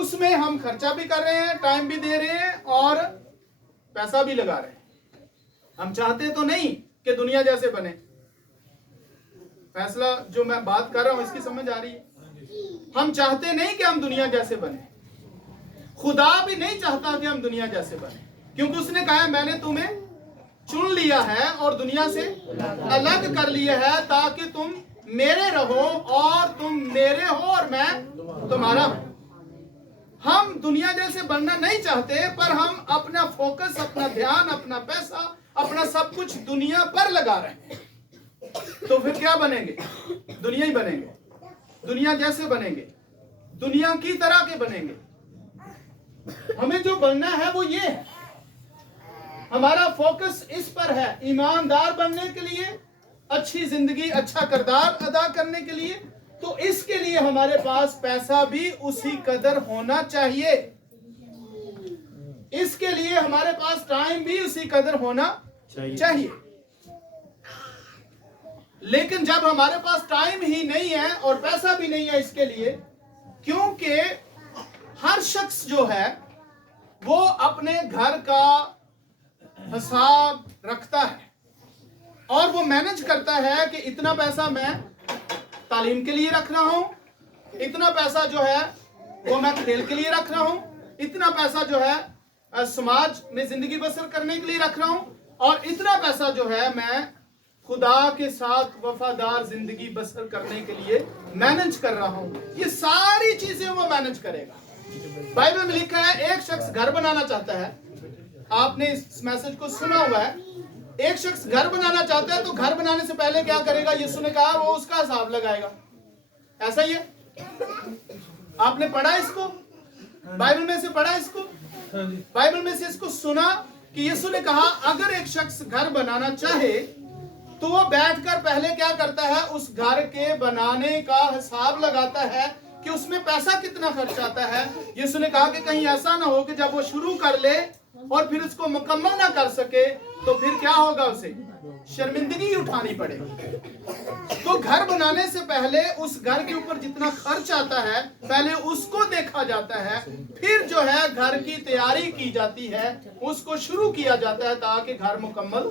उसमें हम खर्चा भी कर रहे हैं, टाइम भी दे रहे हैं और पैसा भी लगा रहे हैं। हम चाहते तो नहीं कि दुनिया जैसे बने। फैसला जो मैं बात कर रहा हूं इसकी समझ आ रही है? हम चाहते नहीं कि हम दुनिया जैसे बने। खुदा भी नहीं चाहता कि हम दुनिया जैसे बने, क्योंकि उसने कहा है मैंने तुम्हें चुन लिया है और दुनिया से अलग कर लिया है ताकि तुम मेरे रहो और तुम मेरे हो और मैं तुम्हारा हूं। हम दुनिया जैसे बनना नहीं चाहते, पर हम अपना फोकस, अपना ध्यान, अपना पैसा, अपना सब कुछ दुनिया पर लगा रहे हैं। तो फिर क्या बनेंगे? दुनिया ही बनेंगे, दुनिया जैसे बनेंगे, दुनिया की तरह के बनेंगे। हमें जो बनना है वो ये है, हमारा फोकस इस पर है, ईमानदार बनने के लिए, अच्छी जिंदगी, अच्छा किरदार अदा करने के लिए। तो इसके लिए हमारे पास पैसा भी उसी कदर होना चाहिए, इसके लिए हमारे पास टाइम भी उसी कदर होना चाहिए। लेकिन जब हमारे पास टाइम ही नहीं है और पैसा भी नहीं है इसके लिए, क्योंकि हर शख्स जो है वो अपने घर का हिसाब रखता है और वो मैनेज करता है कि इतना पैसा मैं तालीम के लिए रख रहा हूं, इतना पैसा जो है वो मैं खेल के लिए रख रहा हूं, इतना पैसा जो है समाज में जिंदगी बसर करने के लिए रख रहा हूं, और इतना पैसा जो है मैं खुदा के साथ वफादार जिंदगी बसर करने के लिए मैनेज कर रहा हूं। ये सारी चीजें वो मैनेज करेगा। बाइबल में लिखा है एक शख्स घर बनाना चाहता है। आपने इस मैसेज को सुना हुआ है। एक शख्स घर बनाना चाहता है तो घर बनाने से पहले क्या करेगा? यीशु ने कहा वो उसका हिसाब लगाएगा। ऐसा ही है, आपने पढ़ा इसको, बाइबल में से पढ़ा इसको, बाइबल में से इसको सुना कि यीशु ने कहा अगर एक शख्स घर बनाना चाहे तो वो बैठकर पहले क्या करता है? उस घर के बनाने का हिसाब लगाता है कि उसमें पैसा कितना खर्च आता है। यीशु ने कहा कि कहीं ऐसा ना हो कि जब वो शुरू कर ले और फिर उसको मुकम्मल ना कर सके तो फिर क्या होगा? उसे शर्मिंदगी उठानी पड़ेगी। तो घर बनाने से पहले उस घर के ऊपर जितना खर्च आता है पहले उसको देखा जाता है, फिर जो है घर की तैयारी की जाती है, उसको शुरू किया जाता है ताकि घर मुकम्मल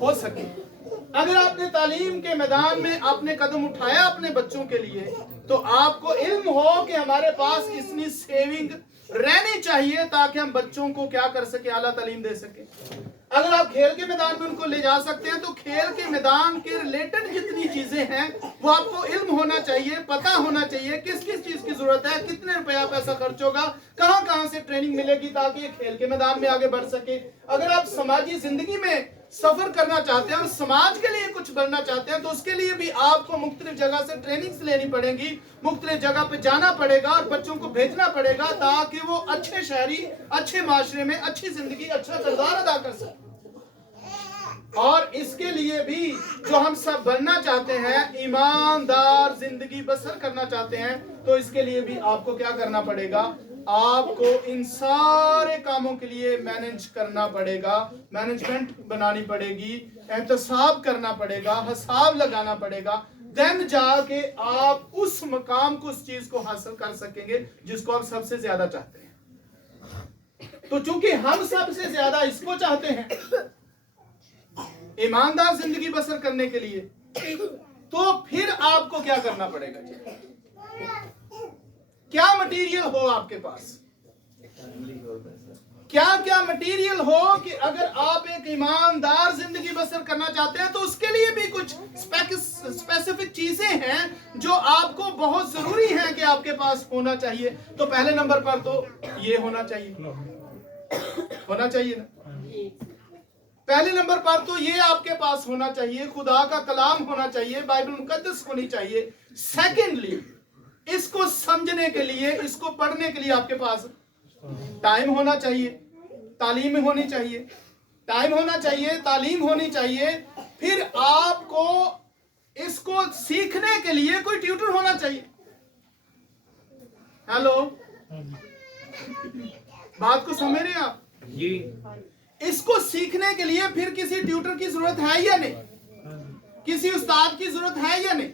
हो सके। अगर आपने तालीम के मैदान में आपने कदम उठाया अपने बच्चों के लिए, तो आपको इल्म हो कि हमारे पास इतनी सेविंग रहनी चाहिए ताकि हम बच्चों को क्या कर सके? आला तालीम दे सके। अगर आप खेल के मैदान में उनको ले जा सकते हैं तो खेल के मैदान के रिलेटेड जितनी चीजें हैं वो आपको इल्म होना चाहिए, पता होना चाहिए किस किस चीज की जरूरत है, कितने रुपया पैसा खर्च होगा, कहां कहां से ट्रेनिंग मिलेगी ताकि ये खेल के मैदान में आगे बढ़ सके। अगर आप समाजी जिंदगी में सफर करना चाहते हैं और समाज के लिए कुछ बनना चाहते हैं तो उसके लिए भी आपको मुख्तलिफ जगह से ट्रेनिंग्स लेनी पड़ेगी, मुख्तलिफ जगह पे जाना पड़ेगा और बच्चों को भेजना पड़ेगा ताकि वो अच्छे शहरी, अच्छे माशरे में अच्छी जिंदगी, अच्छा किरदार अदा कर सके। और इसके लिए भी जो हम सब बनना चाहते हैं, ईमानदार जिंदगी बसर करना चाहते हैं, तो इसके लिए भी आपको क्या करना पड़ेगा? आपको इन सारे कामों के लिए मैनेज करना पड़ेगा, मैनेजमेंट बनानी पड़ेगी, एहतसाब करना पड़ेगा, हिसाब लगाना पड़ेगा। देन जाके आप उस मकाम को, उस चीज को हासिल कर सकेंगे जिसको आप सबसे ज्यादा चाहते हैं। तो चूंकि हम सबसे ज्यादा इसको चाहते हैं, ईमानदार जिंदगी बसर करने के लिए, तो फिर आपको क्या करना पड़ेगा? क्या मटेरियल हो आपके पास, क्या क्या मटेरियल हो कि अगर आप एक ईमानदार जिंदगी बसर करना चाहते हैं तो उसके लिए भी कुछ स्पेसिफिक चीजें हैं जो आपको बहुत जरूरी है कि आपके पास होना चाहिए। तो पहले नंबर पर तो ये होना चाहिए, होना चाहिए ना? पहले नंबर पर तो ये आपके पास होना चाहिए, खुदा का कलाम होना चाहिए, बाइबल मुकद्दस होनी चाहिए। सेकेंडली, इसको समझने के लिए, इसको पढ़ने के लिए आपके पास टाइम होना चाहिए, तालीम होनी चाहिए, टाइम होना चाहिए, तालीम होनी चाहिए। फिर आपको इसको सीखने के लिए कोई ट्यूटर होना चाहिए। हेलो, बात को समझ रहे हैं आप जी? इसको सीखने के लिए फिर किसी ट्यूटर की जरूरत है या नहीं? किसी उस्ताद की जरूरत है या नहीं?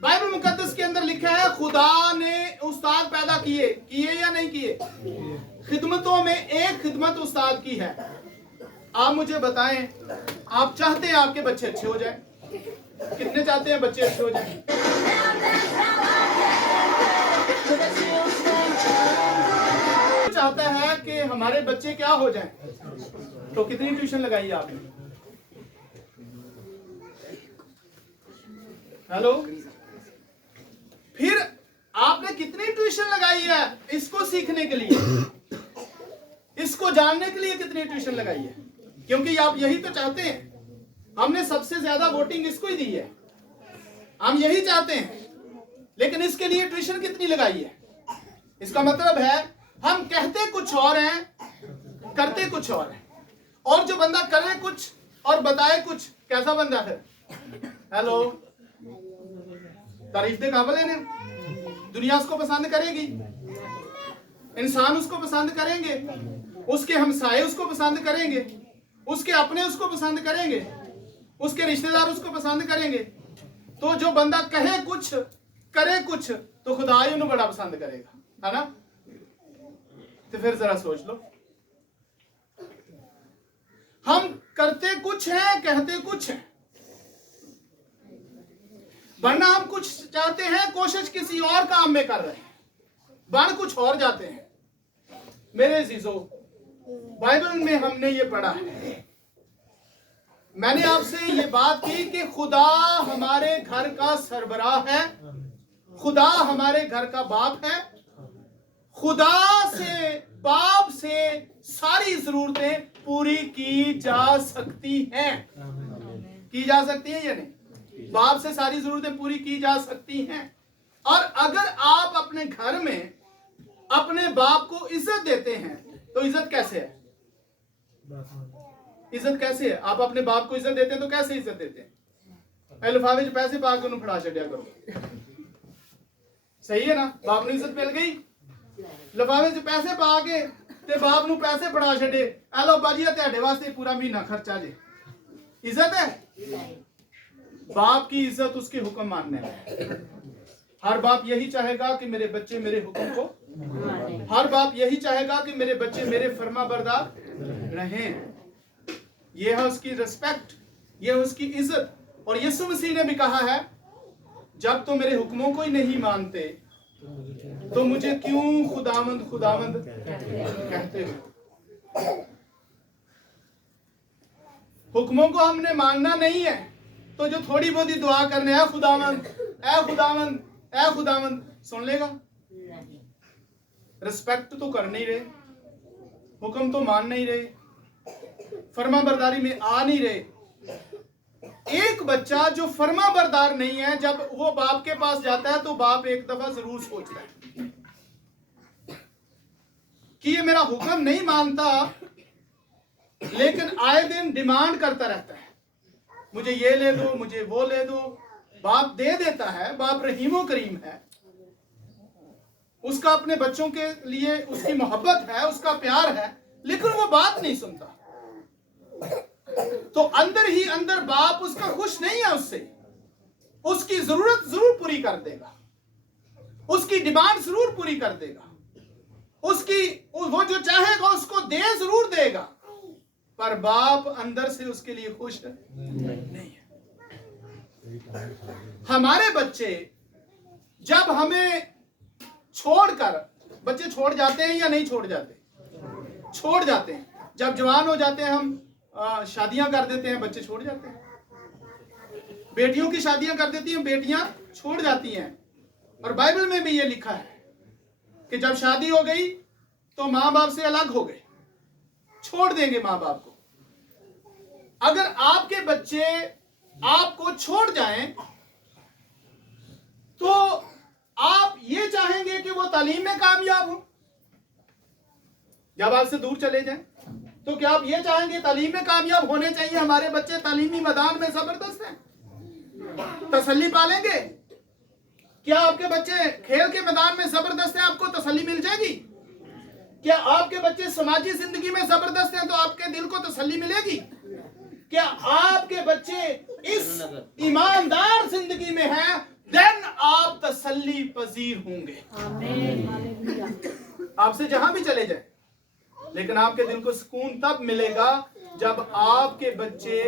बाइबल मुकद्दस के अंदर लिखा है खुदा ने उस्ताद पैदा किए, किए या नहीं किए? खिदमतों में एक खिदमत उस्ताद की है। आप मुझे बताएं, आप चाहते हैं आपके बच्चे अच्छे हो जाएं? कितने चाहते हैं बच्चे अच्छे हो जाएं? चाहता है कि हमारे बच्चे क्या हो जाएं, तो कितनी ट्यूशन लगाई आपने? हेलो, फिर आपने कितनी ट्यूशन लगाई है इसको सीखने के लिए, इसको जानने के लिए कितनी ट्यूशन लगाई है? क्योंकि आप यही तो चाहते हैं। हमने सबसे ज्यादा वोटिंग इसको ही दी है, हम यही चाहते हैं, लेकिन इसके लिए ट्यूशन कितनी लगाई है? इसका मतलब है हम कहते कुछ और हैं, करते कुछ और हैं। और जो बंदा करे कुछ और बताए कुछ, कैसा बंदा है? हेलो, तारीफ दे काबिल है ना? दुनिया उसको पसंद करेगी, इंसान उसको पसंद करेंगे, उसके हमसाए उसको पसंद करेंगे, उसके अपने उसको पसंद करेंगे, उसके रिश्तेदार उसको पसंद करेंगे। तो जो बंदा कहे कुछ करे कुछ, तो खुदा ही उन्हें बड़ा पसंद करेगा, है ना? तो फिर जरा सोच लो, हम करते कुछ हैं, कहते कुछ हैं, वरना हम कुछ चाहते हैं, कोशिश किसी और काम में कर रहे हैं, बन कुछ और जाते हैं। मेरे अजीजों, बाइबल में हमने ये पढ़ा है, मैंने आपसे ये बात की कि खुदा हमारे घर का सरबराह है, खुदा हमारे घर का बाप है, खुदा से, बाप से सारी जरूरतें पूरी की जा सकती हैं। की जा सकती हैं या नहीं? बाप से सारी जरूरतें पूरी की जा सकती हैं। और अगर आप अपने घर में अपने बाप को इज्जत देते हैं, तो इज्जत कैसे है? इज्जत कैसे है? आप अपने बाप को इज्जत देते हैं तो कैसे इज्जत देते हैं? लिफाफे च पैसे पा के उन्हें फड़ा छड़िया करो, सही है ना? बाप ने इज्जत मिल गई, लिफाफे च पैसे पा के ते बाप नू पैसे फड़ा छड़े, एलो बाजिया तेरे वास्ते पूरा महीना खर्चा जे, इज्जत है? बाप की इज्जत उसके हुक्म मानने में। हर बाप यही चाहेगा कि मेरे बच्चे मेरे हुक्म को, हर बाप यही चाहेगा कि मेरे बच्चे मेरे फर्मा बरदार रहें। यह है उसकी रिस्पेक्ट, यह है उसकी इज्जत। और यीशु मसीह ने भी कहा है, जब तो मेरे हुक्मों को ही नहीं मानते तो मुझे क्यों खुदावंद खुदावंद कहते हो? हुक्मों को हमने मानना नहीं है, तो जो थोड़ी बहुत ही दुआ करने है, खुदावंद ऐ खुदावंद ऐ खुदावंद, सुन लेगा? रिस्पेक्ट तो कर नहीं रहे, हुक्म तो मान नहीं रहे, फर्मा बरदारी में आ नहीं रहे। एक बच्चा जो फर्मा बरदार नहीं है, जब वो बाप के पास जाता है तो बाप एक दफा जरूर सोचता है कि ये मेरा हुक्म नहीं मानता, लेकिन आए दिन डिमांड करता रहता है, मुझे ये ले दो, मुझे वो ले दो। बाप दे देता है, बाप रहीमो करीम है, उसका अपने बच्चों के लिए उसकी मोहब्बत है, उसका प्यार है, लेकिन वो बात नहीं सुनता। तो अंदर ही अंदर बाप उसका खुश नहीं है उससे, उसकी जरूरत जरूर पूरी कर देगा, उसकी डिमांड जरूर पूरी कर देगा, उसकी वो जो चाहेगा उसको दे जरूर देगा, पर बाप अंदर से उसके लिए खुश नहीं है। हमारे बच्चे जब हमें छोड़कर, बच्चे छोड़ जाते हैं या नहीं छोड़ जाते? छोड़ जाते हैं। जब जवान हो जाते हैं, हम शादियां कर देते हैं, बच्चे छोड़ जाते हैं। बेटियों की शादियां कर देती हैं, बेटियां छोड़ जाती हैं। और बाइबल में भी ये लिखा है कि जब शादी हो गई तो माँ बाप से अलग हो गए, छोड़ देंगे माँ बाप को। अगर आपके बच्चे आपको छोड़ जाएं तो आप ये चाहेंगे कि वो तालीम में कामयाब हो। जब आपसे दूर चले जाएं तो क्या आप ये चाहेंगे तालीम में कामयाब होने चाहिए, हमारे बच्चे तालीमी मैदान में जबरदस्त हैं, तसल्ली पालेंगे? क्या आपके बच्चे खेल के मैदान में जबरदस्त हैं, आपको तसल्ली मिल जाएगी? क्या आपके बच्चे समाजी जिंदगी में जबरदस्त हैं तो आपके दिल को तसल्ली मिलेगी? क्या आपके बच्चे इस ईमानदार जिंदगी में हैं देन आप तसल्ली पजीर होंगे। आपसे जहां भी चले जाए, लेकिन आपके दिल को सुकून तब मिलेगा जब आपके बच्चे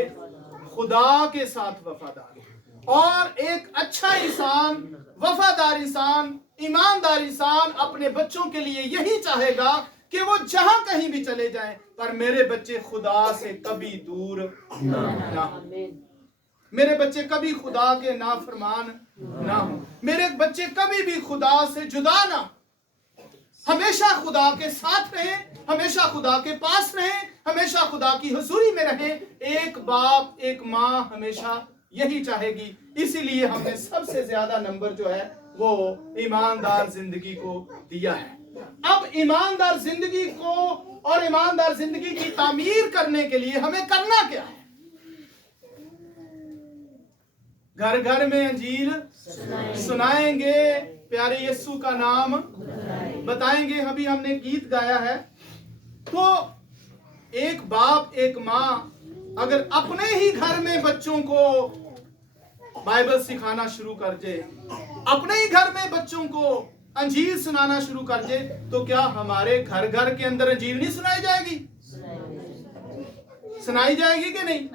खुदा के साथ वफादार हैं। और एक अच्छा इंसान, वफादार इंसान, ईमानदार इंसान अपने बच्चों के लिए यही चाहेगा कि वो जहां कहीं भी चले जाएं, पर मेरे बच्चे खुदा से कभी दूर ना हो, मेरे बच्चे कभी खुदा के नाफरमान ना हो, मेरे बच्चे कभी भी खुदा से जुदा ना, हमेशा खुदा के साथ रहें, हमेशा खुदा के पास रहें, हमेशा खुदा की हुजूरी में रहें। एक बाप एक माँ हमेशा यही चाहेगी। इसीलिए हमने सबसे ज्यादा नंबर जो है वो ईमानदार जिंदगी को दिया है। अब ईमानदार जिंदगी को और ईमानदार जिंदगी की तामीर करने के लिए हमें करना क्या है? घर घर में अंजील सुनाएंगे, प्यारे यीशु का नाम बताएंगे। अभी हमने गीत गाया है। तो एक बाप एक माँ अगर अपने ही घर में बच्चों को बाइबल सिखाना शुरू कर दे, अपने ही घर में बच्चों को अंजील सुनाना शुरू कर दे, तो क्या हमारे घर घर के अंदर अंजील नहीं सुनाई जाएगी? सुनाई जाएगी कि नहीं?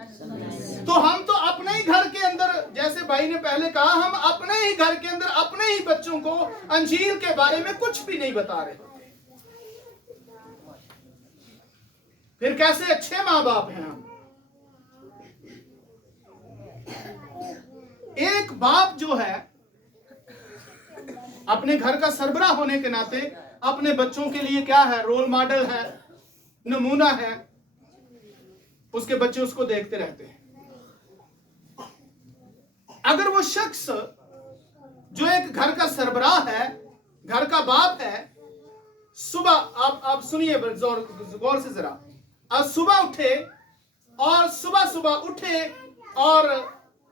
तो हम तो अपने ही घर के अंदर, जैसे भाई ने पहले कहा, हम अपने ही घर के अंदर अपने ही बच्चों को अंजील के बारे में कुछ भी नहीं बता रहे। फिर कैसे अच्छे माँ बाप हैं हम? एक बाप जो है अपने घर का सरबराह होने के नाते अपने बच्चों के लिए क्या है? रोल मॉडल है, नमूना है। उसके बच्चे उसको देखते रहते हैं। अगर वो शख्स जो एक घर का सरबराह है, घर का बाप है, सुबह आप सुनिए गौर से जरा, आज सुबह उठे और सुबह उठे और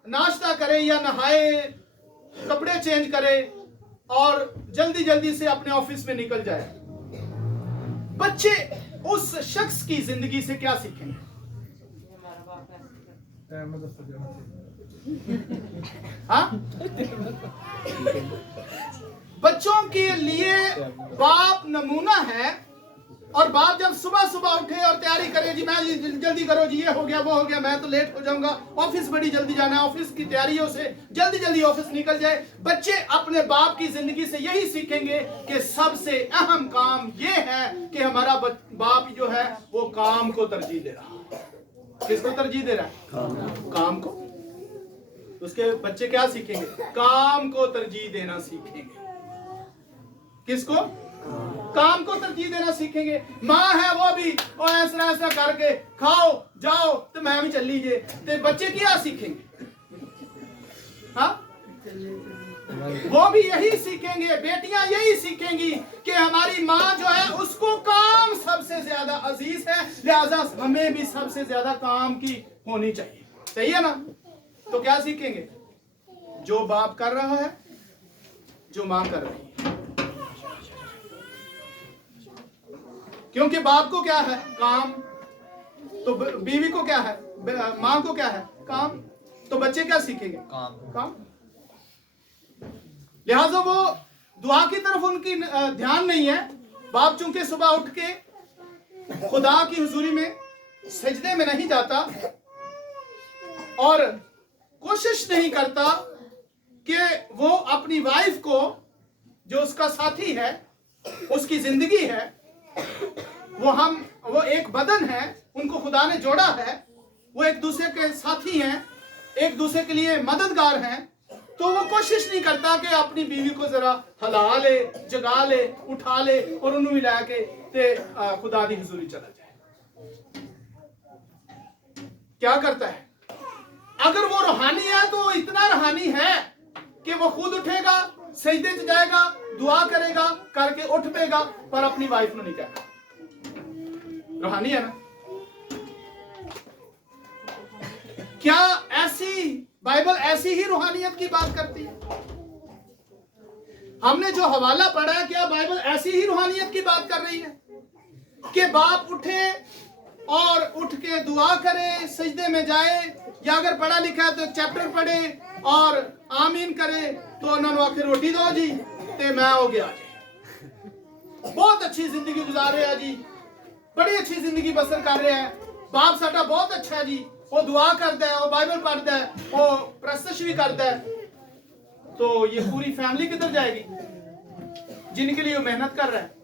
नाश्ता करे या नहाए, कपड़े चेंज करे और जल्दी जल्दी से अपने ऑफिस में निकल जाए, बच्चे उस शख्स की जिंदगी से क्या सीखेंगे? हाँ? बच्चों के लिए बाप नमूना है। और बाप जब सुबह सुबह उठे और तैयारी करे, जी मैं जल्दी करो जी, ये हो गया वो हो गया, मैं तो लेट हो जाऊंगा, ऑफिस बड़ी जल्दी जाना है, ऑफिस की तैयारियों से जल्दी जल्दी ऑफिस निकल जाए। बच्चे अपने बाप की जिंदगी से यही सीखेंगे कि सबसे अहम काम ये है कि हमारा बाप जो है वो काम को तरजीह दे रहा है। किसको तरजीह दे रहा है? काम को। उसके बच्चे क्या सीखेंगे? काम को तरजीह देना सीखेंगे। किसको? काम को तरजीह देना सीखेंगे। माँ है वो भी और ऐसा ऐसा करके खाओ जाओ तो मैं भी चल लीजिए, तो बच्चे क्या सीखेंगे? हाँ, वो भी यही सीखेंगे। बेटियां यही सीखेंगी कि हमारी माँ जो है उसको काम सबसे ज्यादा अजीज है, लिहाजा हमें भी सबसे ज्यादा काम की होनी चाहिए। सही है ना? तो क्या सीखेंगे? जो बाप कर रहा है, जो माँ कर रही है। क्योंकि बाप को क्या है? काम। तो बीवी को क्या है? माँ को क्या है? काम। तो बच्चे क्या सीखेंगे? काम। लिहाजा वो दुआ की तरफ उनकी ध्यान नहीं है। बाप चूंकि सुबह उठ के खुदा की हुजूरी में सजदे में नहीं जाता और कोशिश नहीं करता कि वो अपनी वाइफ को, जो उसका साथी है, उसकी जिंदगी है, वो एक बदन है, उनको खुदा ने जोड़ा है, वो एक दूसरे के साथी हैं, एक दूसरे के लिए मददगार हैं, तो वो कोशिश नहीं करता कि अपनी बीवी को जरा हिला ले, जगा ले, उठा ले और उन्हें मिला के ते खुदा दी हुजूरी चला जाए। क्या करता है? अगर वो रूहानी है तो वो इतना रूहानी है कि वो खुद उठेगा, सजदे में जाएगा, दुआ करेगा, करके उठ पेगा, पर अपनी वाइफ ने नहीं कहना। रूहानी है ना? क्या ऐसी बाइबल ऐसी ही रूहानियत की बात करती है? हमने जो हवाला पढ़ा है, क्या बाइबल ऐसी ही रूहानियत की बात कर रही है कि बाप उठे और उठ के दुआ करे, सजदे में जाए, या अगर पढ़ा लिखा है तो एक चैप्टर पढ़े और आमीन करे, तो उन्होंने आखिर रोटी दो जी ते मैं हो गया जी। बहुत अच्छी जिंदगी गुजार रहे हैं जी, बड़ी अच्छी जिंदगी बसर कर रहे हैं। बाप साडा बहुत अच्छा है जी, वो दुआ करता है, वो बाइबल पढ़ता है, वो प्रस्तश भी करता है। तो ये पूरी फैमिली किधर जाएगी? जिनके लिए वो मेहनत कर रहा है,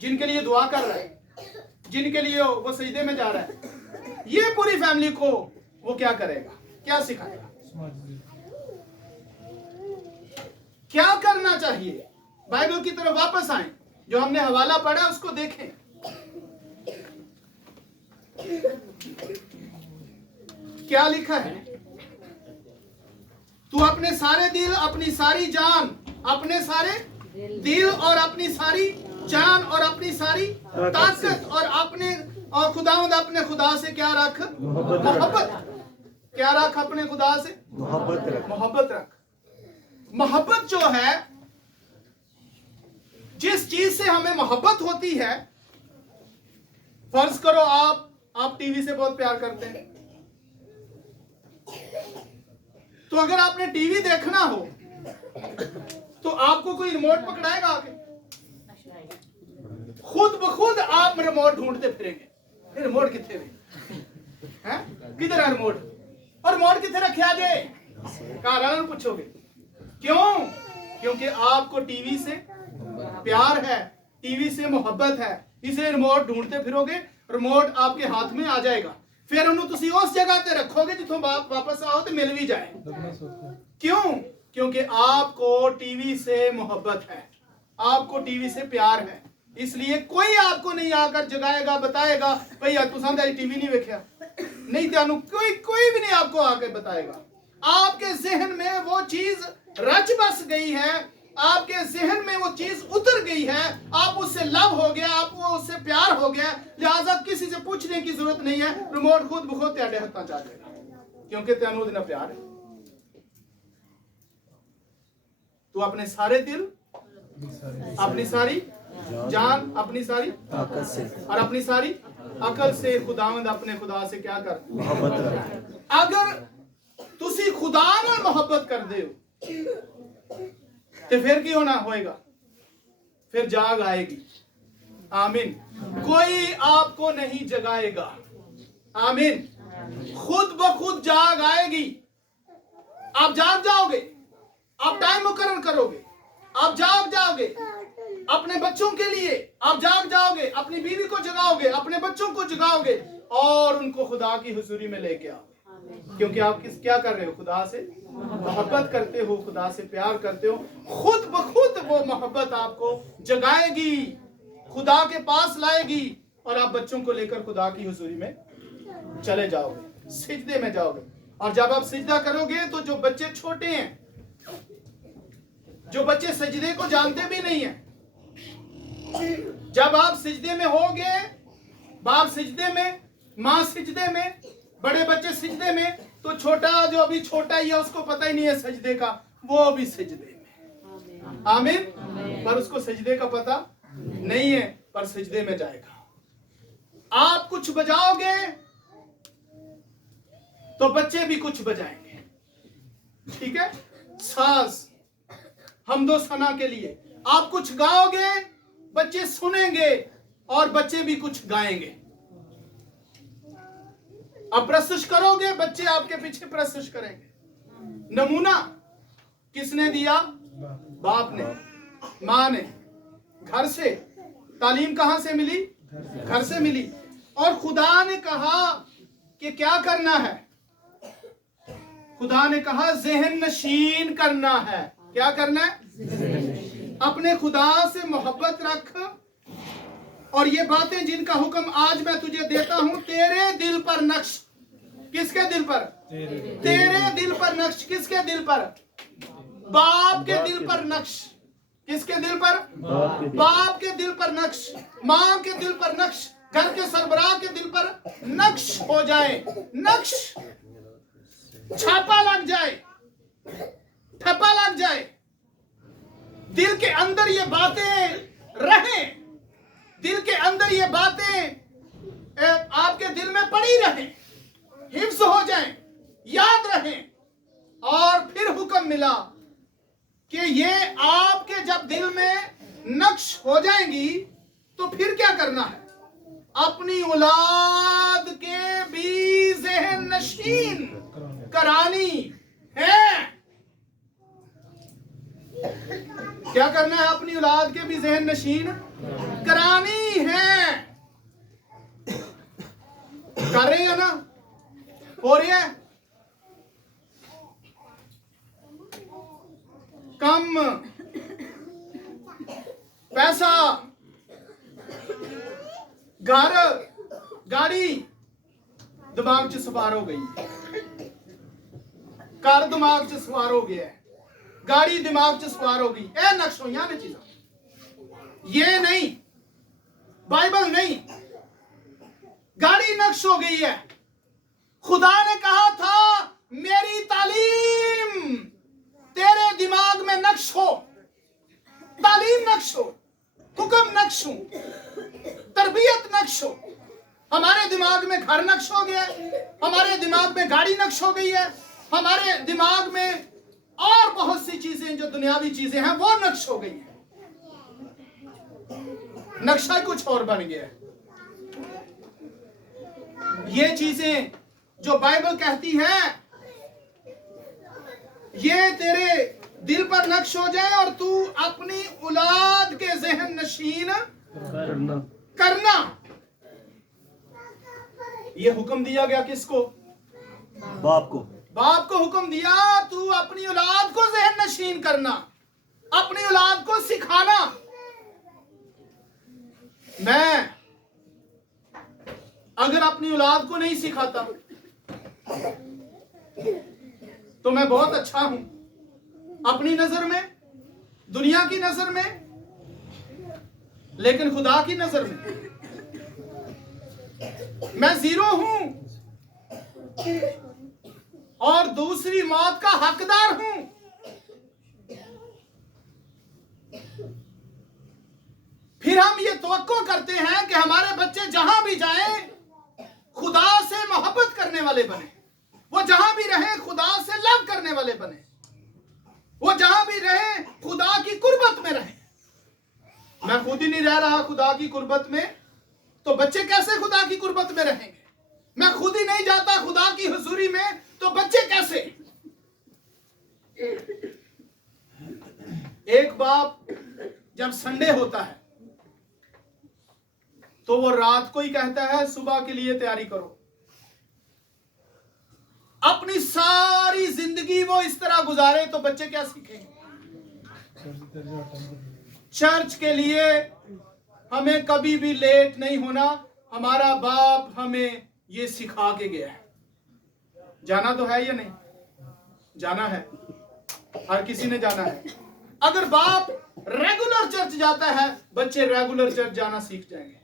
जिनके लिए दुआ कर रहा है, जिनके लिए वो सजदे में जा रहा है, ये पूरी फैमिली को वो क्या करेगा, क्या सिखाएगा, क्या करना चाहिए? बाइबल की तरफ वापस आए, जो हमने हवाला पढ़ा उसको देखें। क्या लिखा है? तू अपने सारे दिल, अपनी सारी जान, अपने सारे दिल और अपनी सारी जान और अपनी सारी ताकत और अपने और खुदावंद अपने खुदा से क्या रख? मोहब्बत। क्या रख? अपने खुदा से मोहब्बत रख। मोहब्बत रख। मोहब्बत जो है, जिस चीज से हमें मोहब्बत होती है, फर्ज करो आप टीवी से बहुत प्यार करते हैं, तो अगर आपने टीवी देखना हो तो आपको कोई रिमोट पकड़ाएगा आके? खुद ब खुद आप रिमोट ढूंढते फिरेंगे, रिमोट किथे है, किधर है रिमोट, और रिमोट किथे रखे जे? घर वालों पूछोगे क्यों? क्योंकि आपको टीवी से प्यार है, टीवी से मोहब्बत है, इसलिए रिमोट ढूंढते फिरोगे, रिमोट आपके हाथ में आ जाएगा, फिर उन्होंने तुसी उस जगह पे रखोगे जिथों वापस आओ तो मिल भी जाए। क्यों? क्योंकि आपको टीवी से मोहब्बत है, आपको टीवी से प्यार है, इसलिए कोई आपको नहीं आकर जगाएगा, बताएगा भैया तुसां टीवी नहीं देखा, नहीं त्यानू कोई भी नहीं आपको आकर बताएगा। आपके जहन में वो चीज रच बस गई है, आपके जहन में वो चीज उतर गई है, आप उससे लव हो गया, आपको उससे प्यार हो गया, लिहाजा किसी से पूछने की जरूरत नहीं है, रिमोट खुद ब खुद तेरे हाथों च आ जाएगा, क्योंकि तेनू उहदे नाल प्यार है। तू अपने सारे दिल, अपनी सारी जान, अपनी सारी ताकत से और अपनी सारी अकल से खुदावंद अपने खुदा से क्या कर? मोहब्बत कर। अगर तुसी खुदा नाल मोहब्बत कर दे हो तो फिर की होना होएगा? फिर जाग आएगी। आमीन। कोई आपको नहीं जगाएगा। आमीन। खुद ब खुद जाग आएगी। आप जाग जाओगे, आप टाइम मुकर्रर करोगे, आप जाग जाओगे, अपने बच्चों के लिए आप जाग जाओगे, अपनी बीवी को जगाओगे, अपने बच्चों को जगाओगे और उनको खुदा की हुजूरी में लेके आओगे, क्योंकि आप क्या कर रहे हो? खुदा से मोहब्बत करते हो, खुदा से प्यार करते हो। खुद ब खुद वो मोहब्बत आपको जगाएगी, खुदा के पास लाएगी और आप बच्चों को लेकर खुदा की हुजूरी में चले जाओगे, सिजदे में जाओगे। और जब आप सिजदा करोगे तो जो बच्चे छोटे हैं, जो बच्चे सजदे को जानते भी नहीं है, जब आप सिजदे में होगे, बाप सिजदे में, माँ सिजदे में, बड़े बच्चे सिजदे में, तो छोटा जो अभी छोटा ही है उसको पता ही नहीं है सजदे का, वो भी सिजदे में। आमीन। पर उसको सजदे का पता नहीं है, पर सिजदे में जाएगा। आप कुछ बजाओगे तो बच्चे भी कुछ बजाएंगे, ठीक है? साज हमदो सना के लिए आप कुछ गाओगे, बच्चे सुनेंगे और बच्चे भी कुछ गाएंगे। आप प्रस्तुत करोगे, बच्चे आपके पीछे प्रस्तुत करेंगे। नमूना किसने दिया? बाप ने, माँ ने, घर से। तालीम कहां से मिली? घर से मिली। और खुदा ने कहा कि क्या करना है? खुदा ने कहा ज़हन नशीन करना है। क्या करना है? अपने खुदा से मोहब्बत रख, और ये बातें जिनका हुक्म आज मैं तुझे देता हूं तेरे दिल पर नक्श। किसके दिल पर? तेरे दिल पर नक्श। किसके दिल पर? बाप के दिल पर नक्श। किसके दिल पर? बाप के दिल पर नक्श, माँ के दिल पर नक्श, घर के सरबराह के दिल पर नक्श हो जाए। नक्श, छापा लग जाए, ठप्पा लग जाए, दिल के अंदर ये बातें रहें, दिल के अंदर ये बातें आपके दिल में पड़ी रहे, हिफ्ज हो जाएं, याद रहें। और फिर हुक्म मिला कि ये आपके जब दिल में नक्श हो जाएंगी तो फिर क्या करना है? अपनी औलाद के भी ज़हन नशीन करानी है। क्या करना है? अपनी औलाद के भी ज़हन नशीन करानी है। कर रहे हैं ना? हो रही है? कम पैसा, घर, गाड़ी दिमाग च सवार हो गई, घर दिमाग च सवार हो गया है, गाड़ी दिमाग च सवार हो गई। ए नक्श होइयां ने चीज़ां, ये नहीं, बाइबल नहीं, गाड़ी नक्श हो गई है। खुदा ने कहा था मेरी तालीम तेरे दिमाग में नक्श हो, तालीम नक्श हो, हुक्म नक्श हो, तरबियत नक्श हो। हमारे दिमाग में घर नक्श हो गया, हमारे दिमाग में गाड़ी नक्श हो गई है, हमारे दिमाग में और बहुत सी चीजें जो दुनियावी चीजें हैं वो नक्श हो गई हैं। नक्शा कुछ और बन गया है। ये चीजें जो बाइबल कहती है ये तेरे दिल पर नक्श हो जाए और तू अपनी औलाद के ज़हन नशीन करना। ये हुक्म दिया गया किसको? बाप को। बाप को हुक्म दिया तू अपनी औलाद को ज़हन नशीन करना, अपनी औलाद को सिखाना। मैं अगर अपनी औलाद को नहीं सिखाता तो मैं बहुत अच्छा हूं अपनी नजर में, दुनिया की नजर में, लेकिन खुदा की नजर में मैं जीरो हूं और दूसरी मौत का हकदार हूं। फिर हम ये तवक्को करते हैं कि हमारे बच्चे जहां भी जाएं खुदा से मोहब्बत करने वाले बने, वो जहां भी रहे खुदा से लव करने वाले बने, वो जहां भी रहे खुदा की कुर्बत में रहे। मैं खुद ही नहीं रह रहा खुदा की कुर्बत में, तो बच्चे कैसे खुदा की कुर्बत में रहेंगे? मैं खुद ही नहीं जाता खुदा की हुजूरी में, तो बच्चे कैसे? एक बाप जब संडे होता है तो वो रात को ही कहता है सुबह के लिए तैयारी करो। अपनी सारी जिंदगी वो इस तरह गुजारे तो बच्चे क्या सीखेंगे? चर्च के लिए हमें कभी भी लेट नहीं होना, हमारा बाप हमें ये सिखा के गया है। जाना तो है या नहीं? जाना है, हर किसी ने जाना है। अगर बाप रेगुलर चर्च जाता है बच्चे रेगुलर चर्च जाना सीख जाएंगे।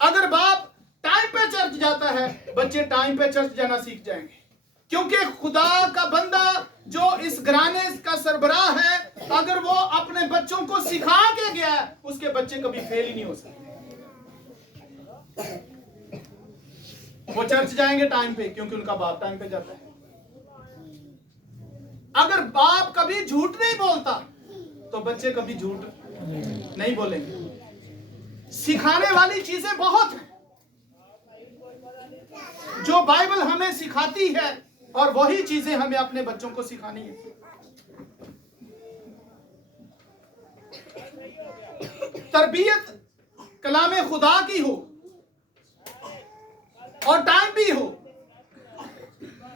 अगर बाप टाइम पे चर्च जाता है बच्चे टाइम पे चर्च जाना सीख जाएंगे। क्योंकि खुदा का बंदा जो इस घराने का सरबराह है, अगर वो अपने बच्चों को सिखा के गया उसके बच्चे कभी फेल ही नहीं हो सकते। वो चर्च जाएंगे टाइम पे क्योंकि उनका बाप टाइम पे जाता है। अगर बाप कभी झूठ नहीं बोलता तो बच्चे कभी झूठ नहीं बोलेंगे। सिखाने वाली चीजें बहुत हैं जो बाइबल हमें सिखाती है और वही चीजें हमें अपने बच्चों को सिखानी है। तरबियत कलामे खुदा की हो और टाइम भी हो,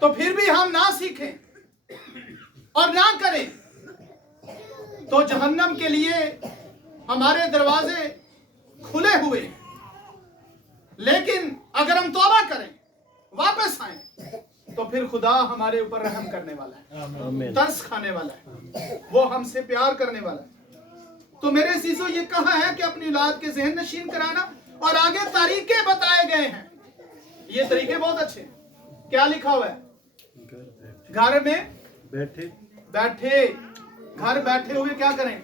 तो फिर भी हम ना सीखें और ना करें तो जहन्नम के लिए हमारे दरवाजे खुले हुए। लेकिन अगर हम तौबा करें, वापस आए, तो फिर खुदा हमारे ऊपर रहम करने वाला है, तरस खाने वाला है, वो हमसे प्यार करने वाला है। तो मेरे सीसो ये कहा है कि अपनी औलाद के ज़हन नशीन कराना, और आगे तरीके बताए गए हैं। ये तरीके बहुत अच्छे हैं। क्या लिखा हुआ है? घर में बैठे घर बैठे हुए क्या करें?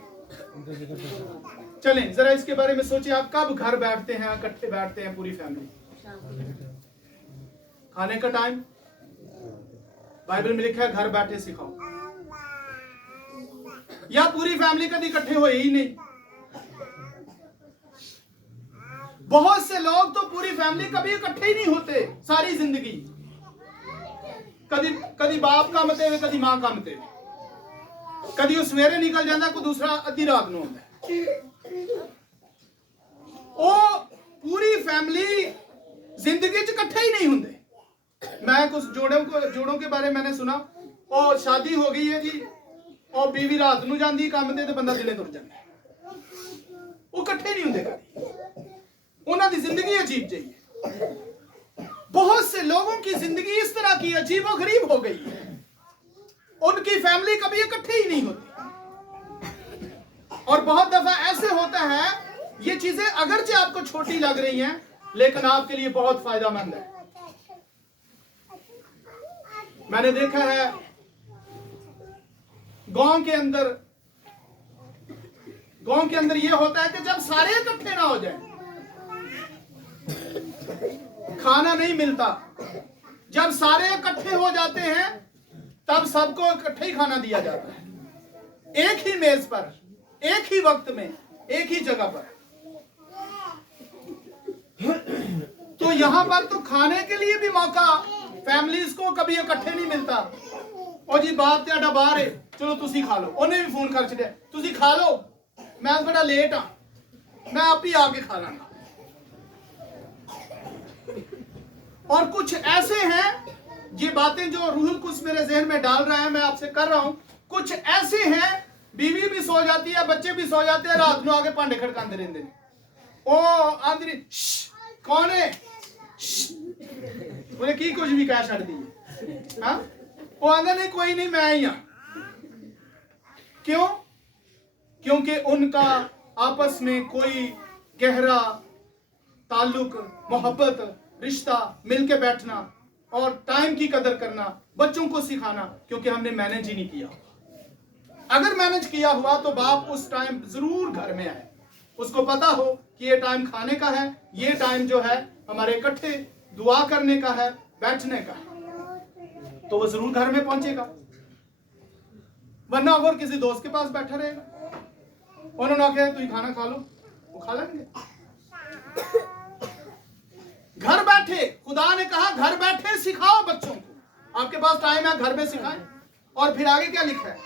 चलें जरा इसके बारे में सोचिए। आप कब घर बैठते हैं, इकट्ठे बैठते हैं पूरी फैमिली? खाने का टाइम बाइबल में लिखा है घर बैठे सिखाओ। या पूरी फैमिली कभी इकट्ठे हुए ही नहीं। बहुत से लोग तो पूरी फैमिली कभी इकट्ठे ही नहीं होते सारी जिंदगी। कभी कभी बाप कामते हुए, कभी मां कामते हुए, कभी वो सवेरे निकल जाता, कोई दूसरा अद्धी रात में होता है। वो पूरी फैमिली जिंदगी च इकट्ठे ही नहीं होंगे। मैं कुछ जोड़ों के बारे में मैंने सुना, और शादी हो गई है जी, और बीवी रात ਨੂੰ ਜਾਂਦੀ ਕੰਮ ਤੇ ਬੰਦਾ ਦਿਨੇ ਤੁਰ ਜਾਂਦਾ। ਉਹ ਇਕੱਠੇ नहीं होंगे कभी। उन्होंने जिंदगी अजीब चाहिए। बहुत से लोगों की जिंदगी इस तरह की अजीब और गरीब हो गई है, उनकी फैमिली कभी इकट्ठे ही नहीं होती। और बहुत दफा ऐसे होता है, ये चीजें अगरचे आपको छोटी लग रही हैं, लेकिन आपके लिए बहुत फायदेमंद है। मैंने देखा है गांव के अंदर ये होता है कि जब सारे इकट्ठे ना हो जाए, खाना नहीं मिलता। जब सारे इकट्ठे हो जाते हैं, तब सबको इकट्ठे ही खाना दिया जाता है, एक ही मेज पर, एक ही वक्त में, एक ही जगह पर। तो यहां पर तो खाने के लिए भी मौका फैमिलीज को कभी इकट्ठे नहीं मिलता। और जी बाप तेरा बाहर है, चलो तुसी खा लो, उन्हें भी फोन कर छड़िया, तुसी खा लो, मैं बड़ा लेट हाँ, मैं आप ही आके खा लांगा। और कुछ ऐसे हैं, ये बातें जो रूहुल कुछ मेरे जहन में डाल रहा है, मैं आपसे कर रहा हूं। कुछ ऐसे हैं, बीवी भी सो जाती है, बच्चे भी सो जाते हैं, रात को आके भांडे खड़काते रहते हैं। ओ आंधी कौन है, उन्हें की कुछ भी कह छड़ दी। हाँ, वो आंधा नहीं, कोई नहीं, मैं ही हाँ। क्यों? क्योंकि उनका आपस में कोई गहरा ताल्लुक, मोहब्बत, रिश्ता, मिलके बैठना और टाइम की कदर करना, बच्चों को सिखाना, क्योंकि हमने मैनेज ही नहीं किया। अगर मैनेज किया हुआ तो बाप उस टाइम जरूर घर में आए, उसको पता हो कि ये टाइम खाने का है, ये टाइम जो है हमारे इकट्ठे दुआ करने का है, बैठने का है, तो वो जरूर घर में पहुंचेगा। वरना और किसी दोस्त के पास बैठा रहेगा, उन्होंने आके तू खाना खा लो, वो खा लेंगे। घर बैठे, खुदा ने कहा घर बैठे सिखाओ बच्चों को। आपके पास टाइम है, घर में सिखाएं। और फिर आगे क्या लिखा है?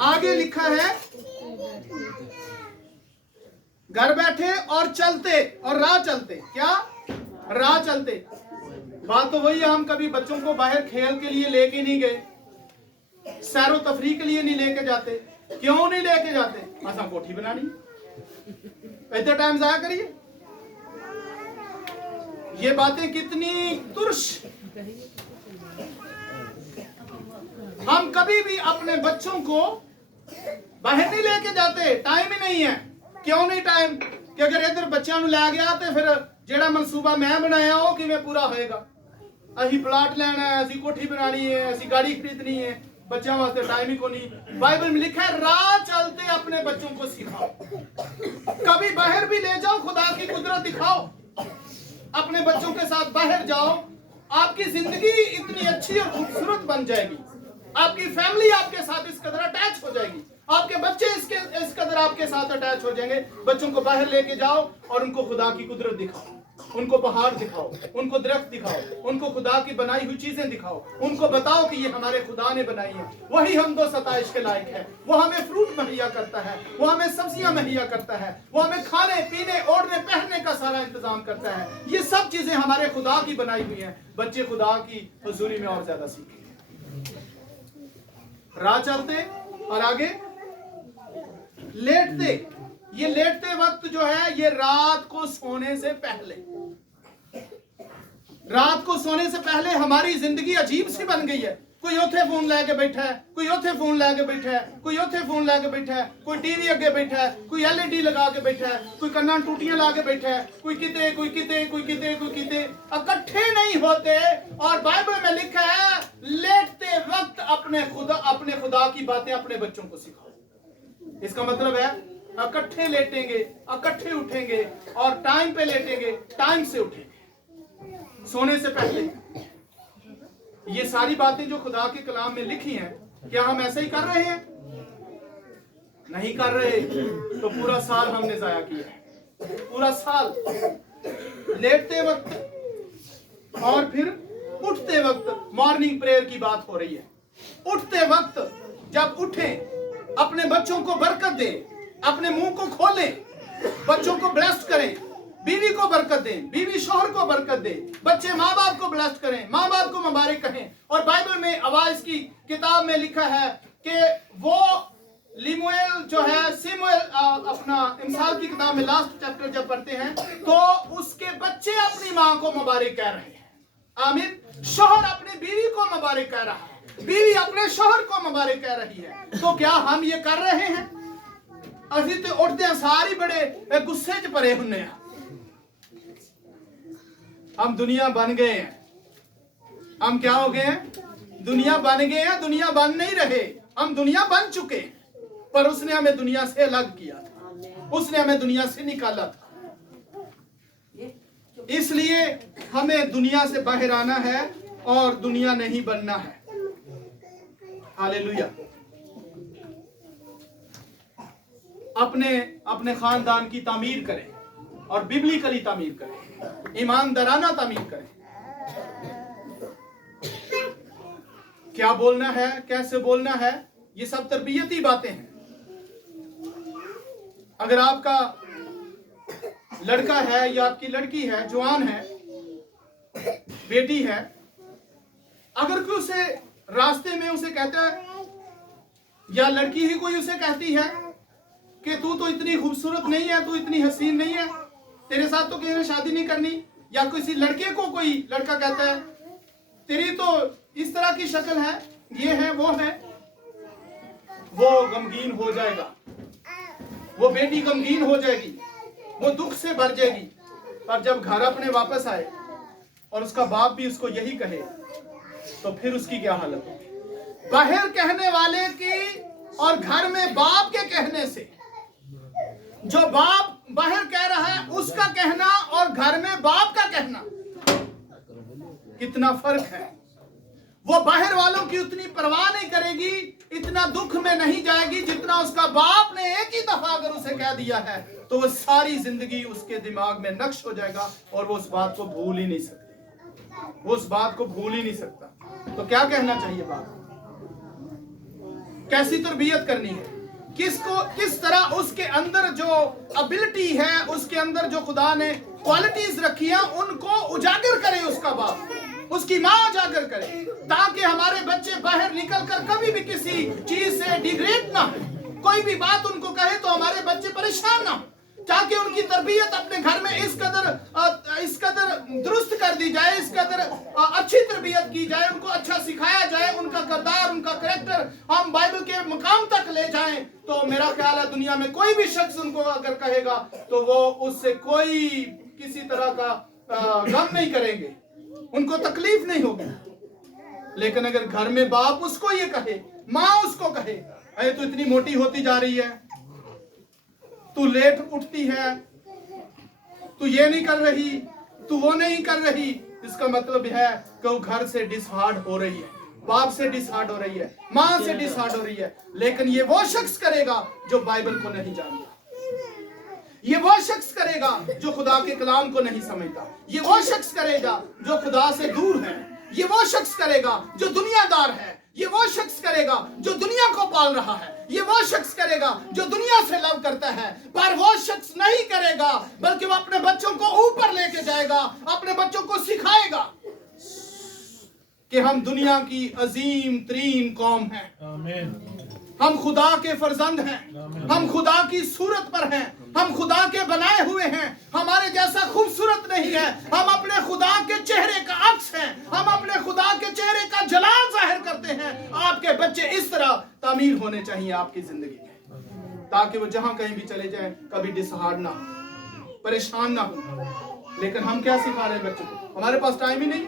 आगे लिखा है घर बैठे और चलते, और राह चलते। क्या? राह चलते। बात तो वही है, हम कभी बच्चों को बाहर खेल के लिए लेके नहीं गए, सैरो तफरी के लिए नहीं लेके जाते। क्यों नहीं लेके जाते? असा कोठी बनानी, इतना टाइम जाया करिए। ये बातें कितनी तुर्श। हम कभी भी अपने बच्चों को बाहर नहीं लेके जाते, टाइम ही नहीं है। क्यों नहीं टाइम? कि अगर इधर बच्चों लै गया तो फिर जेड़ा मनसूबा मैं बनाया वो किवें पूरा होएगा। असी प्लाट लेना है, असी कोठी बनानी है, असी गाड़ी खरीदनी है, बच्चों वास्ते टाइम ही को नहीं। बाइबल में लिखा है राह चलते अपने बच्चों को सिखाओ। कभी बाहर भी ले जाओ, खुदा की कुदरत दिखाओ, अपने बच्चों के साथ बाहर जाओ। आपकी जिंदगी इतनी अच्छी और खूबसूरत बन जाएगी, आपकी फैमिली आपके साथ इस कदर अटैच हो जाएगी, आपके बच्चे इस कदर आपके साथ अटैच हो जाएंगे। बच्चों को बाहर लेके जाओ और उनको खुदा की कुदरत दिखाओ, उनको पहाड़ दिखाओ, उनको दरख्त दिखाओ, उनको खुदा की बनाई हुई चीजें दिखाओ, उनको बताओ कि ये हमारे खुदा ने बनाई है, वही हमको सताइश के लायक है। वो हमें फ्रूट मुहैया करता है, वो हमें सब्जियां मुहैया करता है, वो हमें खाने पीने ओढ़ने पहनने का सारा इंतजाम करता है। ये सब चीजें हमारे खुदा की बनाई हुई हैं। बच्चे खुदा की हुजूरी में और ज्यादा सीखेंगे। राह चलते और आगे लेटते। ये लेटते वक्त जो है, ये रात को सोने से पहले, रात को सोने से पहले हमारी जिंदगी अजीब सी बन गई है। कोई उथे फोन लेके बैठा है, कोई उथे फोन लेके बैठा है, कोई उथे फोन लेके बैठा है, कोई टीवी अगे बैठा है, कोई एलईडी लगा के बैठा है, कोई कन्ना टूटियां ला के बैठा है, कोई किते कोई किते कोई किते कोई किते, इकट्ठे नहीं होते। और बाइबल में लिखा है लेटते वक्त अपने खुदा की बातें अपने बच्चों को सिखाओ। इसका मतलब है इकट्ठे लेटेंगे, इकट्ठे उठेंगे और टाइम पे लेटेंगे, टाइम से उठेंगे सोने से पहले। ये सारी बातें जो खुदा के कलाम में लिखी हैं, क्या हम ऐसे ही कर रहे हैं? नहीं कर रहे तो पूरा साल हमने जाया किया। पूरा साल लेटते वक्त और फिर उठते वक्त मॉर्निंग प्रेयर की बात हो रही है। उठते वक्त जब उठें, अपने बच्चों को बरकत दें, अपने मुंह को खोलें, बच्चों को ब्लेस्ड करें, बीवी को बरकत दें, बीवी शौहर को बरकत दे, बच्चे माँ बाप को ब्लेस्ड करें, माँ बाप को मुबारक कहें। और बाइबल में आवाज की किताब में लिखा है कि वो लिमुएल जो है, सिमुएल अपना इमसाल की किताब में लास्ट चैप्टर जब पढ़ते हैं तो उसके बच्चे अपनी माँ को मुबारक कह रहे हैं। आमीन। शौहर अपनी बीवी को मुबारक कह रहा है, बीवी अपने शौहर को मुबारक कह रही है। तो क्या हम ये कर रहे हैं? अभी तो उठते हैं सारी बड़े गुस्से च भरे हुए हैं। हम दुनिया बन गए हैं। हम क्या हो गए हैं? दुनिया बन गए हैं। दुनिया बन नहीं रहे, हम दुनिया बन चुके हैं। पर उसने हमें दुनिया से अलग किया था, उसने हमें दुनिया से निकाला था। इसलिए हमें दुनिया से बाहर आना है और दुनिया नहीं बनना है। हालेलुया। अपने अपने खानदान की तामीर करें और बिबलिकली तामीर करें, ईमानदाराना तामीर करें। क्या बोलना है, कैसे बोलना है, ये सब तरबियती बातें हैं। अगर आपका लड़का है या आपकी लड़की है, जवान है, बेटी है, अगर कोई उसे रास्ते में उसे कहता है या लड़की ही कोई उसे कहती है कि तू तो इतनी खूबसूरत नहीं है, तू इतनी हसीन नहीं है, तेरे साथ तो किसी ने शादी नहीं करनी, या किसी लड़के को कोई लड़का कहता है तेरी तो इस तरह की शक्ल है, ये है वो है, वो गमगीन हो जाएगा, वो बेटी गमगीन हो जाएगी, वो दुख से भर जाएगी। पर जब घर अपने वापस आए और उसका बाप भी उसको यही कहे तो फिर उसकी क्या हालत होगी? बाहर कहने वाले की और घर में बाप के कहने से, जो बाप बाहर कह रहा है उसका कहना और घर में बाप का कहना कितना फर्क है। वो बाहर वालों की उतनी परवाह नहीं करेगी, इतना दुख में नहीं जाएगी जितना उसका बाप ने एक ही दफा अगर उसे कह दिया है तो वो सारी जिंदगी उसके दिमाग में नक्श हो जाएगा और वो उस बात को भूल ही नहीं सकती, वो उस बात को भूल ही नहीं सकता। तो क्या कहना चाहिए बाप, कैसी तरबियत करनी है, किसको किस तरह उसके अंदर जो एबिलिटी है, उसके अंदर जो खुदा ने क्वालिटीज रखी है उनको उजागर करे उसका बाप, उसकी माँ उजागर करे, ताकि हमारे बच्चे बाहर निकलकर कभी भी किसी चीज से डिग्रेड ना हो। कोई भी बात उनको कहे तो हमारे बच्चे परेशान ना हो, ताकि उनकी तरबियत अपने घर में इस कदर दुरुस्त कर दी जाए, इस कदर अच्छी तरबियत की जाए, उनको अच्छा सिखाया जाए, उनका किरदार, उनका करैक्टर हम बाइबल के मुकाम तक ले जाएं। तो मेरा ख्याल है दुनिया में कोई भी शख्स उनको अगर कहेगा तो वो उससे कोई किसी तरह का गम नहीं करेंगे, उनको तकलीफ नहीं होगी। लेकिन अगर घर में बाप उसको ये कहे, माँ उसको कहे, अरे तू इतनी मोटी होती जा रही है, तू लेट उठती है, तू ये नहीं कर रही, तू वो नहीं कर रही, इसका मतलब है कि वो घर से डिसहार्ड हो रही है, बाप से डिसहार्ड हो रही है, माँ से डिसहार्ड हो रही है। लेकिन ये वो शख्स करेगा जो बाइबल को नहीं जानता, ये वो शख्स करेगा जो खुदा के कलाम को नहीं समझता, ये वो शख्स करेगा जो खुदा से दूर है, ये वो शख्स करेगा जो दुनियादार है, ये वो शख्स करेगा जो दुनिया को पाल रहा है, ये वो शख्स करेगा जो दुनिया से लव करता है। पर वो शख्स नहीं करेगा, बल्कि वो अपने बच्चों को ऊपर लेके जाएगा, अपने बच्चों को सिखाएगा कि हम दुनिया की अजीम तरीन कौम हैं, हम खुदा के फर्जंद हैं, हम खुदा की सूरत पर हैं, हम खुदा के बनाए हुए हैं, हमारे जैसा खूबसूरत नहीं है, हम अपने खुदा के चेहरे का अक्स हैं, हम अपने खुदा के चेहरे का जलाल जाहिर करते हैं। आपके बच्चे इस तरह तामीर होने चाहिए आपकी जिंदगी में, ताकि वो जहां कहीं भी चले जाएं कभी डिसहार्ड ना हो, परेशान ना हो। लेकिन हम क्या सिखा रहे हैं बच्चों को? हमारे पास टाइम ही नहीं।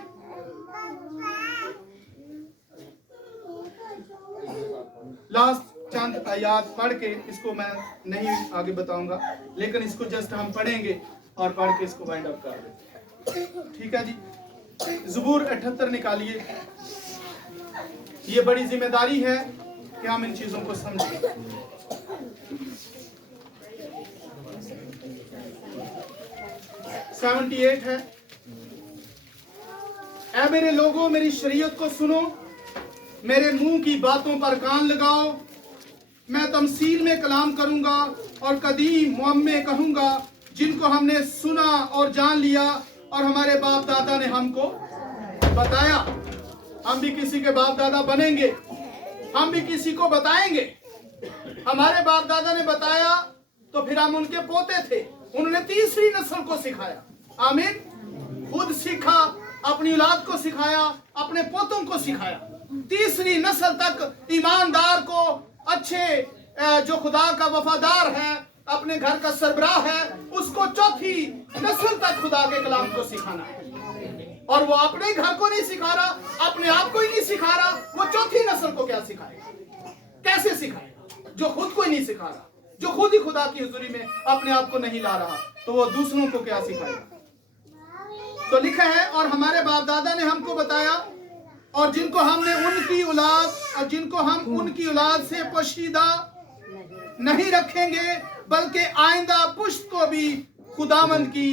लास्ट चंद चंद आयात पढ़ के, इसको मैं नहीं आगे बताऊंगा, लेकिन इसको जस्ट हम पढ़ेंगे और पढ़ के इसको वाइंड अप कर देते हैं। ठीक है जी। ज़बूर 78 निकालिए। ये बड़ी जिम्मेदारी है कि हम इन चीजों को समझें। 78 है। ऐ मेरे लोगों, मेरी शरीयत को सुनो, मेरे मुंह की बातों पर कान लगाओ। मैं तमसील में कलाम करूंगा और कदीम मुअम्मे कहूंगा, जिनको हमने सुना और जान लिया और हमारे बाप दादा ने हमको बताया। हम भी किसी के बाप दादा बनेंगे, हम भी किसी को बताएंगे। हमारे बाप दादा ने बताया तो फिर हम उनके पोते थे, उन्होंने तीसरी नस्ल को सिखाया। आमीन। खुद सीखा, अपनी औलाद को सिखाया, अपने पोतों को सिखाया। तीसरी नस्ल तक ईमानदार को, अच्छे जो खुदा का वफादार है, अपने घर का सरबराह है, उसको चौथी नस्ल तक खुदा के कलाम को सिखाना है। और वो अपने घर को नहीं सिखा रहा, अपने आप को ही नहीं सिखा रहा, वो चौथी नस्ल को क्या सिखाएगा? कैसे सिखाएगा? जो खुद को ही नहीं सिखा रहा, जो खुद ही खुदा की हुजूरी में अपने आप को नहीं ला रहा, तो वो दूसरों को क्या सिखाएगा? तो लिखा है, और हमारे बाप दादा ने हमको बताया, और जिनको हमने उनकी औलाद, और जिनको हम उनकी औलाद से पोशीदा नहीं रखेंगे, बल्कि आइंदा पुश्त को भी खुदावंद की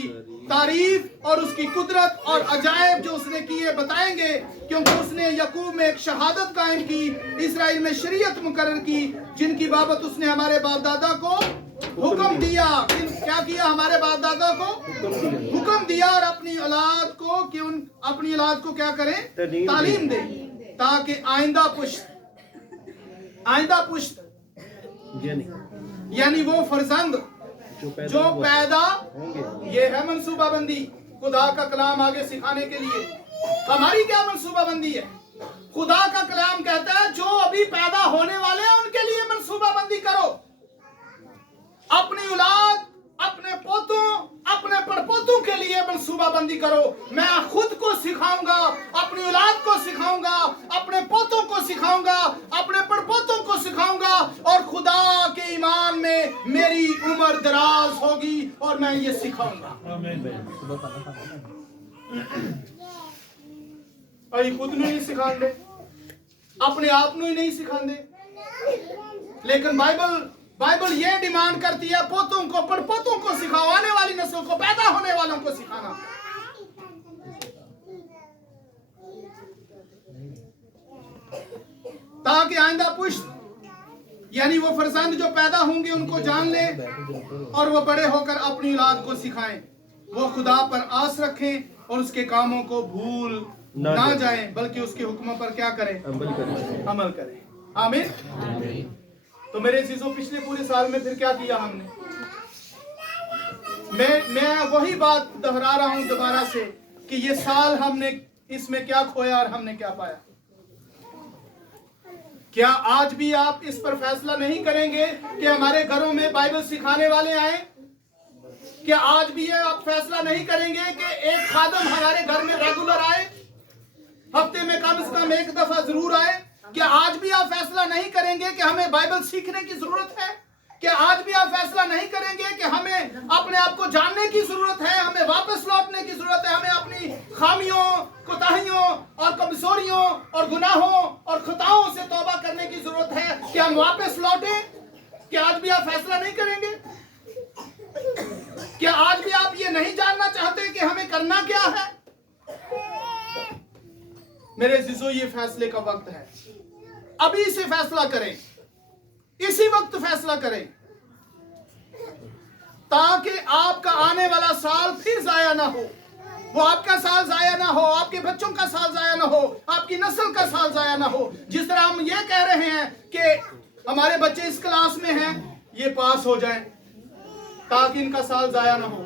तारीफ और उसकी कुदरत और अजायब जो उसने किए बताएंगे, क्योंकि उसने यकूब में एक शहादत कायम की, इस्राएल में शरीयत मुकर्रर की, जिनकी बाबत उसने हमारे बाप दादा को हुक्म दिया। क्या किया? हमारे बाप दादा को हुक्म दिया, और अपनी औलाद को कि अपनी औलाद को क्या करें? तालीम दें, ताकि आइंदा पुश्त यानी वो फर्जंद जो पैदा होंगे। ये है मंसूबाबंदी खुदा का कलाम आगे सिखाने के लिए। हमारी क्या मंसूबाबंदी है? खुदा का कलाम कहता है जो अभी पैदा होने वाले हैं उनके लिए मंसूबाबंदी करो। अपनी औलाद, अपने पोतों, अपने पड़पोतों के लिए मंसूबाबंदी करो। मैं खुद को सिखाऊंगा, अपनी औलाद को सिखाऊंगा, अपने पोतों को सिखाऊंगा, अपने पड़पोतों को सिखाऊंगा, और खुदा के ईमान में मेरी उम्र दराज होगी और मैं ये सिखाऊंगा। अरे खुद नहीं सिखांदे, अपने आप ਨੂੰ ही नहीं सिखांदे, लेकिन बाइबल ये डिमांड करती है पोतों को, पड़पोतों को सिखाओ, आने वाली नस्लों को, पैदा होने वालों को सिखाना। ताकि आइंदा पुश्त यानी वो फरजंद जो पैदा होंगे उनको जान ले, और वो बड़े होकर अपनी औलाद को सिखाएं। वो खुदा पर आस रखें और उसके कामों को भूल ना जाएं, बल्कि उसके हुक्मों पर क्या करें? अमल करें। आमीन। तो मेरे चीजों, पिछले पूरे साल में फिर क्या किया हमने? मैं वही बात दोहरा रहा हूं दोबारा से कि ये साल हमने इसमें क्या खोया और हमने क्या पाया। क्या आज भी आप इस पर फैसला नहीं करेंगे कि हमारे घरों में बाइबल सिखाने वाले आए? क्या आज भी ये आप फैसला नहीं करेंगे कि एक खादम हमारे घर में रेगुलर आए, हफ्ते में कम से कम एक दफा जरूर आए? क्या आज भी आप फैसला नहीं करेंगे कि हमें बाइबल सीखने की जरूरत है? क्या आज भी आप फैसला नहीं करेंगे कि हमें अपने आप को जानने की जरूरत है, हमें वापस लौटने की जरूरत है, हमें अपनी खामियों, कोताहियों और कमजोरियों और गुनाहों और खताओं से तौबा करने की जरूरत है कि हम वापस लौटें? क्या आज भी आप फैसला नहीं करेंगे? क्या आज भी आप ये नहीं जानना चाहते कि हमें करना क्या है? मेरे अजीजों, ये फैसले का वक्त है। अभी से फैसला करें, इसी वक्त फैसला करें, ताकि आपका आने वाला साल फिर जाया ना हो। वो आपका साल जाया ना हो, आपके बच्चों का साल जाया ना हो, आपकी नस्ल का साल जाया ना हो। जिस तरह हम ये कह रहे हैं कि हमारे बच्चे इस क्लास में हैं, ये पास हो जाएं, ताकि इनका साल जाया ना हो।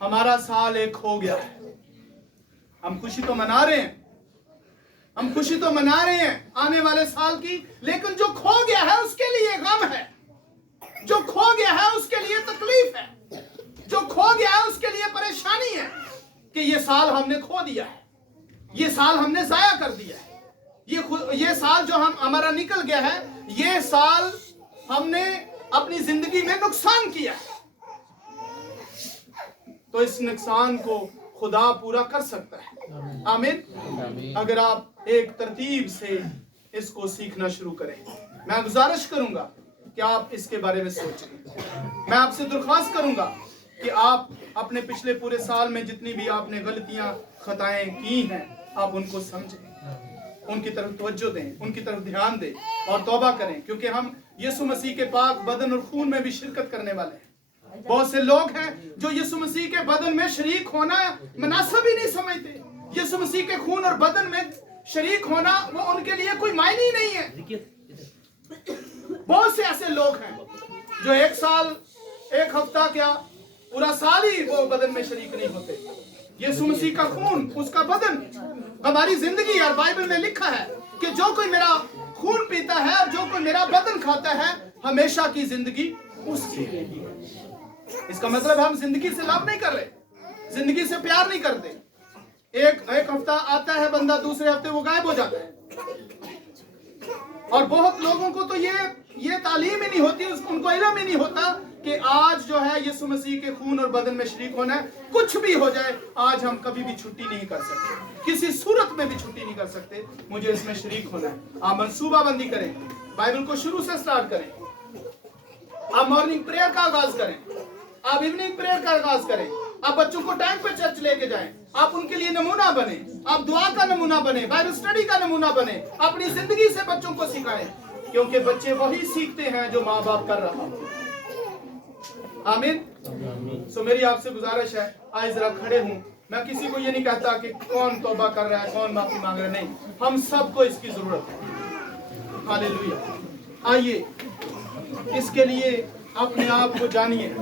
हमारा साल एक हो गया है। हम खुशी तो मना रहे हैं, हम खुशी तो मना रहे हैं आने वाले साल की, लेकिन जो खो गया है उसके लिए गम है, जो खो गया है उसके लिए तकलीफ है, जो खो गया है उसके लिए परेशानी है कि ये साल हमने खो दिया है, ये साल हमने जाया कर दिया है। ये साल जो हमारा निकल गया है, ये साल हमने अपनी जिंदगी में नुकसान किया है, तो इस नुकसान को खुदा पूरा कर सकता है। आमीन। अगर आप एक तरतीब से इसको सीखना शुरू करें, मैं गुजारिश करूंगा कि आप इसके बारे में सोचें। मैं आपसे दरख्वास्त करूंगा कि आप अपने पिछले पूरे साल में जितनी भी आपने गलतियां खताएं की हैं, आप उनको समझें, उनकी तरफ तवज्जो दें, उनकी तरफ ध्यान दें और तौबा करें, क्योंकि हम यीशु मसीह के पाक बदन और खून में भी शिरकत करने वाले हैं। बहुत से लोग हैं जो यीशु मसीह के बदन में शरीक होना मुनासिब ही नहीं समझते। यीशु मसीह के खून और बदन में शरीक होना वो उनके लिए कोई मायने ही नहीं है। बहुत से ऐसे लोग हैं जो एक साल, एक हफ्ता, क्या पूरा साल ही वो बदन में शरीक नहीं होते। यीशु मसीह का खून, उसका बदन हमारी जिंदगी, और बाइबल में लिखा है कि जो कोई मेरा खून पीता है और जो कोई मेरा बदन खाता है, हमेशा की जिंदगी उसकी है। इसका मतलब हम जिंदगी से लाभ नहीं कर रहे, जिंदगी से प्यार नहीं करते। एक हफ्ता आता है बंदा, दूसरे हफ्ते वो गायब हो जाता है। और बहुत लोगों को तो ये तालीम ही नहीं होती, उनको इल्म ही नहीं होता कि आज जो है यीशु मसीह के खून और बदन में शरीक होना है। कुछ भी हो जाए, आज हम कभी भी छुट्टी नहीं कर सकते, किसी सूरत में भी छुट्टी नहीं कर सकते। मुझे इसमें शरीक होना है। आप मनसूबाबंदी करें, बाइबल को शुरू से स्टार्ट करें। आप मॉर्निंग प्रेयर का आगाज करें, आप इवनिंग प्रेयर का आगाज करें, आप बच्चों को टाइम पे चर्च लेके जाएं, आप उनके लिए नमूना बने, आप दुआ का नमूना बने, बाइबल स्टडी का नमूना बने, अपनी जिंदगी से बच्चों को सिखाएं, क्योंकि बच्चे वही सीखते हैं जो माँ बाप कर रहा है। आमीन। सो मेरी आपसे गुजारिश है, आज जरा खड़े हूं। मैं किसी को ये नहीं कहता कि कौन तौबा कर रहा है, कौन माफी मांग रहा है, नहीं, हम सबको इसकी जरूरत है। हालेलुया। आइए इसके लिए अपने आप को जानिए।